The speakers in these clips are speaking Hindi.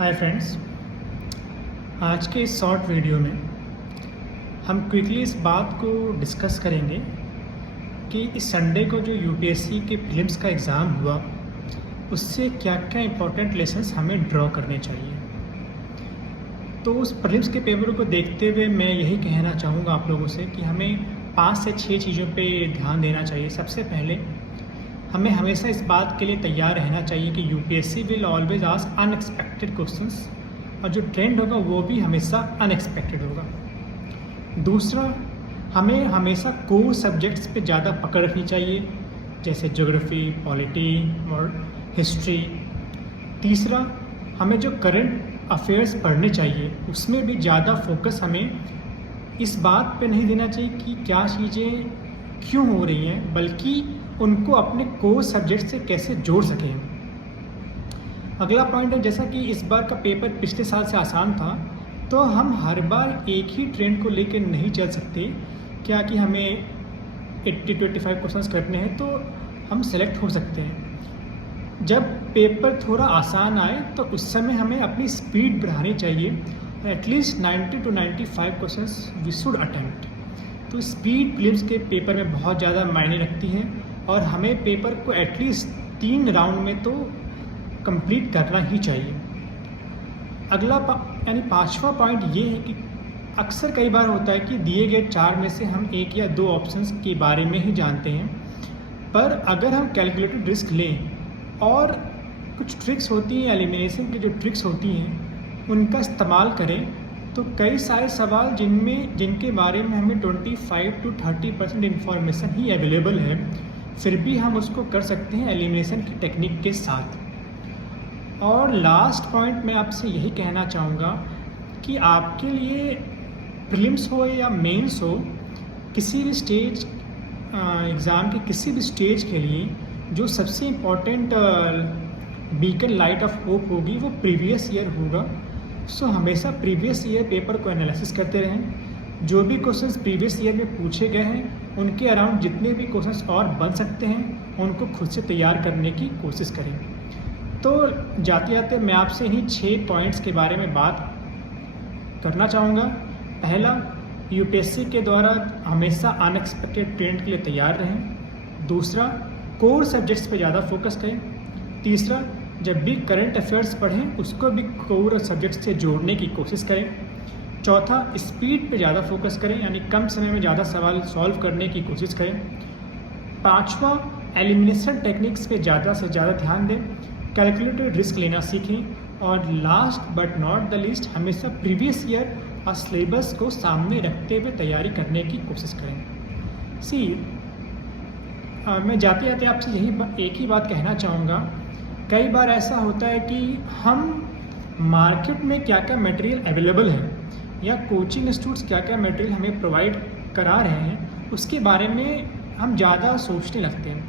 हाय फ्रेंड्स, आज के इस शॉर्ट वीडियो में हम क्विकली इस बात को डिस्कस करेंगे कि इस संडे को जो यूपीएससी के प्रीलिम्स का एग्ज़ाम हुआ उससे क्या क्या इम्पोर्टेंट लेसन्स हमें ड्रॉ करने चाहिए। तो उस प्रीलिम्स के पेपर को देखते हुए मैं यही कहना चाहूँगा आप लोगों से कि हमें 5 से 6 चीज़ों पे ध्यान देना चाहिए। सबसे पहले हमें हमेशा इस बात के लिए तैयार रहना चाहिए कि UPSC will always ask unexpected questions और जो ट्रेंड होगा वो भी हमेशा अनएक्सपेक्टेड होगा। दूसरा, हमें हमेशा कोर सब्जेक्ट्स पे ज़्यादा पकड़ रखनी चाहिए, जैसे ज्योग्राफी, पॉलिटी और हिस्ट्री। तीसरा, हमें जो करंट अफेयर्स पढ़ने चाहिए उसमें भी ज़्यादा फोकस हमें इस बात पे नहीं देना चाहिए कि क्या चीज़ें क्यों हो रही हैं, बल्कि उनको अपने कोर सब्जेक्ट से कैसे जोड़ सकें। अगला पॉइंट है, जैसा कि इस बार का पेपर पिछले साल से आसान था, तो हम हर बार एक ही ट्रेंड को लेकर नहीं चल सकते। क्या कि हमें 80-85 क्वेश्चंस करने हैं तो हम सेलेक्ट हो सकते हैं। जब पेपर थोड़ा आसान आए तो उस समय हमें अपनी स्पीड बढ़ानी चाहिए। At least 90 to 95 questions we should attempt. तो स्पीड प्रीलिम्स के पेपर में बहुत ज़्यादा मायने रखती है और हमें पेपर को एटलीस्ट 3 राउंड में तो कंप्लीट करना ही चाहिए। अगला यानी 5वां पॉइंट ये है कि अक्सर कई बार होता है कि दिए गए 4 में से हम 1 या 2 ऑप्शंस के बारे में ही जानते हैं, पर अगर हम कैलकुलेटेड रिस्क लें और कुछ ट्रिक्स होती हैं, एलिमिनेशन की जो ट्रिक्स होती हैं उनका इस्तेमाल करें, तो कई सारे सवाल जिनके बारे में हमें 25 to 30% इन्फॉर्मेशन ही अवेलेबल है, फिर भी हम उसको कर सकते हैं एलिमिनेशन की टेक्निक के साथ। और लास्ट पॉइंट मैं आपसे यही कहना चाहूँगा कि आपके लिए प्रीलिम्स हो या मेंस हो, किसी भी स्टेज एग्ज़ाम के किसी भी स्टेज के लिए जो सबसे important beacon light of hope होगी वो प्रीवियस ईयर होगा। सो हमेशा प्रीवियस ईयर पेपर को एनालिसिस करते रहें। जो भी क्वेश्चंस प्रीवियस ईयर में पूछे गए हैं उनके अराउंड जितने भी क्वेश्चंस और बन सकते हैं उनको खुद से तैयार करने की कोशिश करें। तो जाते जाते मैं आपसे ही 6 पॉइंट्स के बारे में बात करना चाहूँगा। पहला, यूपीएससी के द्वारा हमेशा अनएक्सपेक्टेड ट्रेंड के लिए तैयार रहें। दूसरा, कोर सब्जेक्ट्स पे ज़्यादा फोकस करें। तीसरा, जब भी करंट अफेयर्स पढ़ें उसको भी कोर सब्जेक्ट से जोड़ने की कोशिश करें। चौथा, स्पीड पे ज़्यादा फोकस करें, यानी कम समय में ज़्यादा सवाल सॉल्व करने की कोशिश करें। पांचवा, एलिमिनेशन टेक्निक्स पे ज़्यादा से ज़्यादा ध्यान दें, कैलकुलेटेड रिस्क लेना सीखें। और last but not the least, हमेशा प्रीवियस ईयर और सिलेबस को सामने रखते हुए तैयारी करने की कोशिश करें। मैं जाते जाते आपसे एक ही बात कहना चाहूँगा। कई बार ऐसा होता है कि हम मार्केट में क्या क्या मटेरियल अवेलेबल है या कोचिंग इंस्टीट्यूट्स क्या क्या मटेरियल हमें प्रोवाइड करा रहे हैं उसके बारे में हम ज़्यादा सोचने लगते हैं,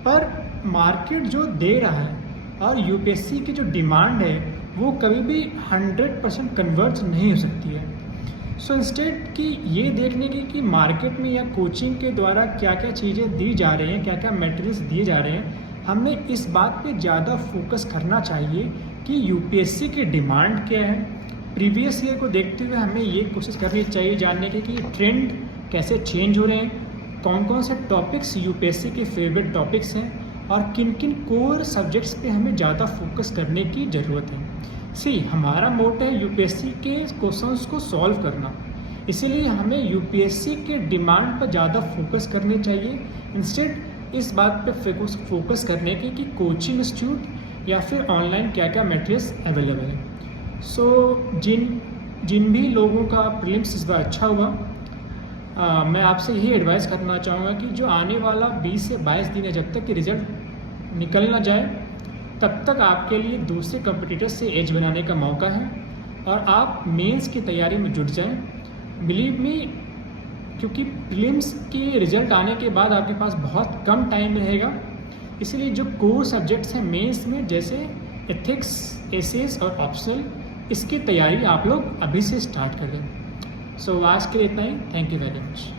पर मार्केट जो दे रहा है और यूपीएससी की जो डिमांड है वो कभी भी 100% कन्वर्ज नहीं हो सकती है। सो इंस्टेड कि ये देखने की कि मार्केट में या कोचिंग के द्वारा क्या क्या चीज़ें दी जा रही हैं, क्या क्या मटेरियल्स दिए जा रहे हैं, हमें इस बात पे ज़्यादा फोकस करना चाहिए कि यूपीएससी की डिमांड क्या है। प्रीवियस ईयर को देखते हुए हमें ये कोशिश करनी चाहिए जानने की कि ट्रेंड कैसे चेंज हो रहे हैं, कौन कौन से टॉपिक्स यूपीएससी के फेवरेट टॉपिक्स हैं और किन किन कोर सब्जेक्ट्स पे हमें ज़्यादा फोकस करने की ज़रूरत है। हमारा मोट है यूपीएससी के क्वेश्चंस को सॉल्व करना, इसीलिए हमें यूपीएससी के डिमांड पर ज़्यादा फोकस करने चाहिए, इंस्टेड इस बात पे फोकस करने की कि कोचिंग इंस्टीट्यूट या फिर ऑनलाइन क्या क्या मटेरियल्स अवेलेबल हैं। जिन भी लोगों का प्रीलिम्स इस बार अच्छा हुआ, मैं आपसे यही एडवाइस करना चाहूँगा कि जो आने वाला 20 से 22 दिन है, जब तक कि रिज़ल्ट निकल ना जाए तब तक आपके लिए दूसरे कंपटीटर्स से एज बनाने का मौका है और आप मेंस की तैयारी में जुट जाएं। बिलीव मी, क्योंकि प्रीलिम्स के रिज़ल्ट आने के बाद आपके पास बहुत कम टाइम रहेगा, इसलिए जो कोर सब्जेक्ट्स हैं मेंस में, जैसे एथिक्स, एसेस और ऑप्शनल, इसकी तैयारी आप लोग अभी से स्टार्ट कर दें। सो आज के लिए इतना ही। Thank you very much.